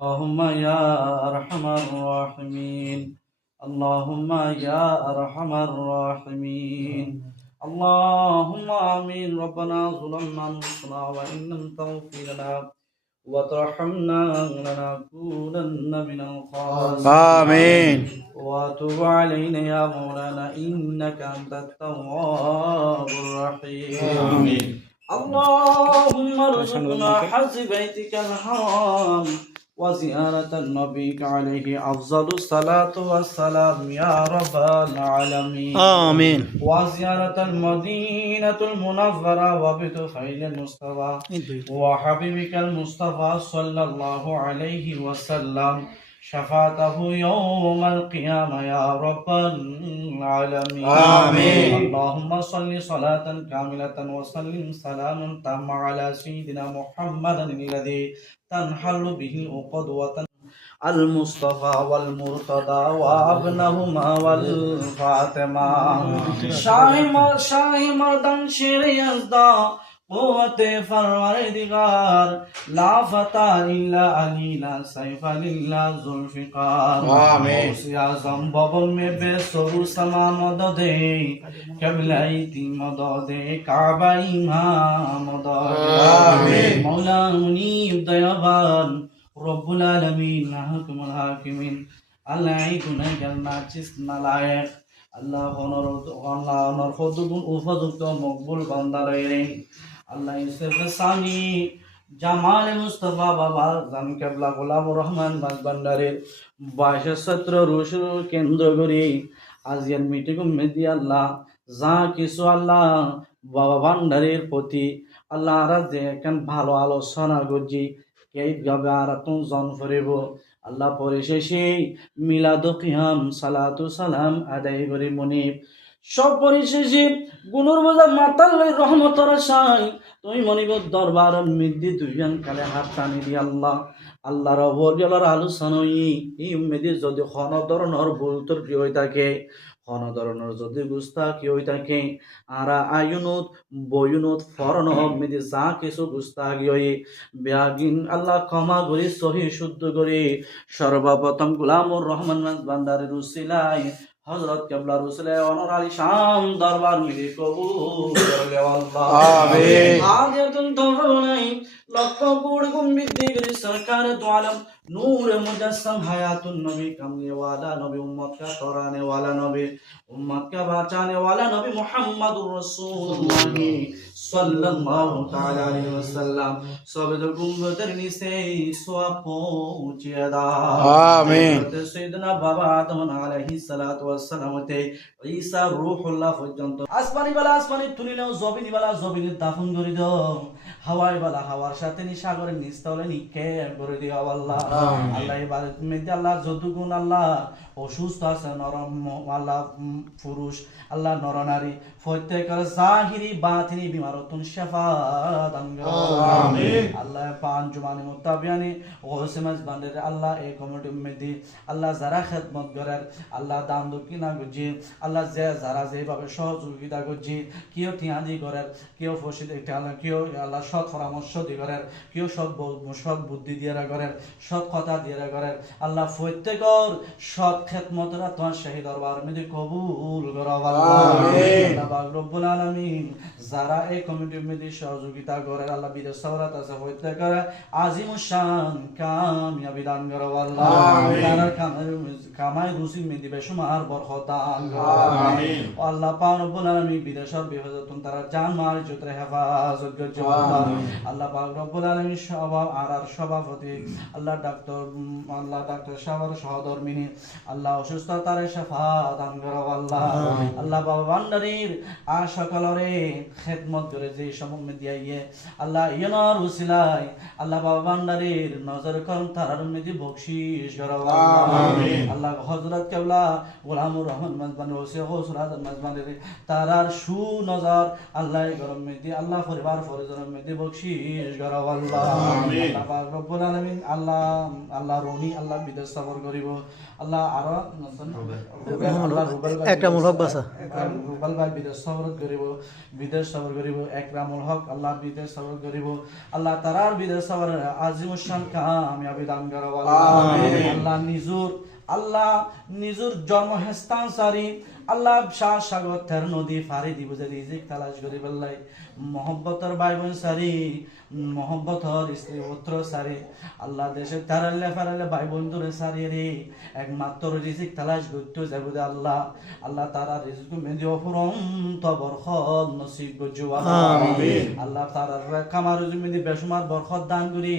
اللهم يا أرحم الراحمين اللهم يا أرحم الراحمين اللهم آمين ربنا ظلمنا أنفسنا وإن لم تغفر لنا وترحمنا لنكونن من الخاسرين آمين. وتب علينا يا مولانا إنك أنت التواب الرحيم آمين. اللهم ارزقنا حج بيتك الحرام وزيارة النبي عليه أفضل الصلاة والسلام يا رب العالمين آمين. وزيارة المدينة المنورة وبطفيل المصطفى وحبيبك المصطفى صلى الله عليه وسلم شفاعته يوم القيامة يا رب العالمين آمين. اللهم صل صلاة كاملة وسلم سلاما تاما على سيدنا محمد الذي تنحل به العقد المصطفى والمرتضى وابنهما والفاطمة شاہ مردان شیر یزدا قوت پروردگار لا فتح الا علی لا سیف الا ذوالفقار آمین. غوث اعظم بابا میں بے سرو سما مدد قبلائیتی مدد کعبہ امام مدد آمین. مولا منیب دیوان رب العالمین حکم الحاکمین আল্লাহ এই গুনাহগার নাচিস নালায়েক আল্লাহ অনর ফদগুন উপযুক্ত মকবুল বান্দা রে আল্লাহ ইসেফ সানি জামাল মুস্তাফা বাবা জান কেবলা গোলামুর রহমান বান্দারের 22 সত্র রুশুর কেন্দ্র করে আজিয়ার মিটিং মেদি আল্লাহ যা কিছু আল্লাহ বাবা ভান্ডারের প্রতি আল্লাহ রাজে কেন ভালো আলোচনা করছি এইভাবে আর তুম জন ফরিব আল্লাহ পরিশেষে মিলাদ কিয়াম সালাতু সালাম আদায় করে মনিব সব পরিশেষে গুনুর বোঝা মাতাল রহমতর আশায় তুমি মনিব দরবার মিদ্দি দুইজন কালে হাত টানি দি আল্লাহ আল্লাহর অবর্গেলার আলোচনা এই উম্মেদি যদি কোন ধরনের ভুল ত্রুটি হয়ে থাকে কোন ধরনের যদি গুস্তাখি হয়ে থাকে আরা আয়ুনুত বয়ুনুত ফরন মেদি যা কিছু গুস্তাখি হয়ে বেয়াগিন আল্লাহ ক্ষমা করি সহি শুদ্ধ করে সর্বপ্রথম গোলামুর রহমান বান্দারের উসিলায় হযরত কেবলা রসুলে অনর আলী শাম দরবার মিলে কবুল করে আল্লাহ আমিন। আদিয়াতুন তওবাই লক্ষ কোটি গুম্বিদি করে সরকার দু আলম নূর মুজাসসাম হায়াতুন নবী কামনে वाला नबी उम्मत का तोराने वाला नबी उम्मत का बचाने वाला नबी मुहम्मदुर रसूलुल्लाह सल्लल्लाहु ताला अलैहि वसल्लम सब गुम्बतर निसे सवा पहुंचे दा आमीन। सैयदना बाबा आदम अलैहि सलातु वस्सलाम ते ঈসা রূহুল্লাহ পর্যন্ত আসমানি বালা আসমানি তুলি নাও জমিনি বালা জমিনে দাফন করে দাও হাওয়াই বালা হাওয়ার সাথে নি সাগরের নিচ তলে নিক্ষেপ করে দিও আল্লাহ আল্লাহ এবারে তুমি আল্লাহ যতগুণ আল্লাহ অসুস্থ আছে নরম আল্লাহ পুরুষ আল্লাহ নরনারী প্রত্যেকের জাহিরি বাতিনি বিমারতুন শিফা দান করো আমিন। আল্লাহ পাঁচ জুমানি মুত্তাবিয়ানি ওসমাজ বান্দের আল্লাহ এই কমিটি উম্মতি আল্লাহ যারা খেদমত করার আল্লাহ দান দক্ষিণা গুজি আল্লাহ যে যারা যেভাবে সহযোগিতা করছি কেউ টিয়াদি করার কেউ ফসি কেউ আল্লাহ সৎ পরামর্শ দিয়ে করার কেউ সৎ বুদ্ধি দিয়ে করার সৎ কথা দিয়ে করার আল্লাহ প্রত্যেকর সৎ খেদমতরা তোমার শাহী দরবার মধ্যে কবুল করো আল্লাহ রব্বুল আলামিন যারা এই কমিটির মধ্যে সহযোগিতা করে আল্লাহ বিদেশ সওরাত আছে প্রত্যেকর আজিমুশ শান কামিয়াবি দান করো আল্লাহ তারা কামাই রুজি মধ্যে বেশুমার বরকত দান করো আমিন। আল্লাহ পাক রব্বুল আলামিন বিদেশের বিহেজতুন তারা জান মাল ইজ্জতের হেফাজত করছে আল্লাহ আল্লাহ পাক রব্বুল আলামিন সভাপতি আল্লাহ ডাক্তার সাহেবের সহধর্মিনী আল্লাহ অসুস্থতার শিফা দান করো আল্লাহ আল্লাহ বাবা ভান্ডারীর আর সকলরে খেদমত করে যে সময় দিয়ে আল্লাহ ইয়নার উসিলায় আল্লাহ বাবা ভান্ডারীর নজর করম তারার মধ্যে বকশিশ করো আল্লাহ হযরত কেবলা গোলামুর রহমান মাজবান ওসি হোসরাত মাজবানের তারার সু নজর আল্লাহ গরম মধ্যে আল্লাহ পরিবার ফরজর মধ্যে মধ্যে বকশিশ করো আল্লাহ আল্লাহ পাক রব্বুল আলামিন আল্লাহ রনি আল্লাহ বিদেশ সফর করিব আল্লাহ আরো একরামুল হক বাসা রুবেল ভাই বিদেশ সফর করিব একরামুল হক আল্লাহ বিদেশ সফর করিব আল্লাহ তারার বিদেশ সফর আজিমুল শান কামিয়াবি দান করো আল্লাহ আল্লাহ নিজুর জন্মস্থান সারি আল্লাহ শাহ সাগর থের নদী ফারি দিব যে রিজিক তালাশ করি বললাই মোহব্বতর ভাই বোন সারি মোহব্বতর স্ত্রী পুত্র সারি আল্লাহ দেশে তারালে ফারালে ভাই বন্ধুরে সারি রে একমাত্র রিজিক তালাশ করতে যাব দে আল্লাহ আল্লাহ তারা রিজিক মেদি অফুরন্ত বরকত নসিব করজু আমিন আল্লাহ তারার কামার মেদি বেশুমার বরকত দান করি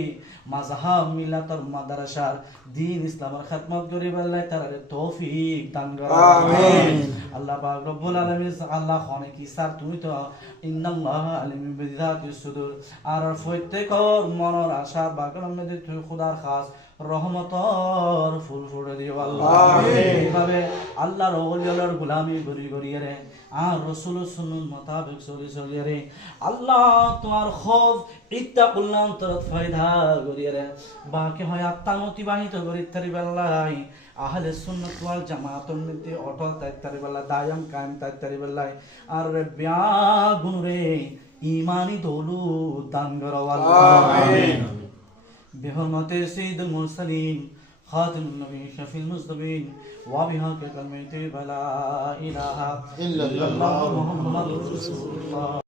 মাযহাব মিলাতর মাদ্রাসার দ্বীন ইসলামের খিদমত করি বললাই তারারে তৌফিক দান করো আমিন আল্লাহ পাক রব্বুল আলামিন আল্লাহ খানে কি স্যার তুমি তো ইন্নাল্লাহ আলিমুম বিযাতিস সুদূর আর প্রত্যেকর মনের আশা বাগলার মধ্যে তুই খোদার খাস রহমতর ফুল ফুটে দিও আল্লাহ এইভাবে আল্লাহর ওলিয়ার গোলামি করি করি রে আর রাসূলের সুন্নাত মোতাবেক চলি রে আল্লাহ তোমার খৌফ ইত্তাকুল্লাহ তরফ ফায়দা করি রে বাকি হয় আত্মা অতিবাহিত করি তারি বেলায় আহলে সুন্নাত ওয়াল জামাতের মধ্যে অটল তাইতারি বেলা দায়াম কায়েম তাইতারি বেলায় আর বিয়া গুনরে ঈমানি দৌলত দান করো আল্লাহ আমিন بحرمة سيد المرسلين خاتم النبي شفيع المذنبين وبحق كلمة لا إله إلا الله محمد رسول الله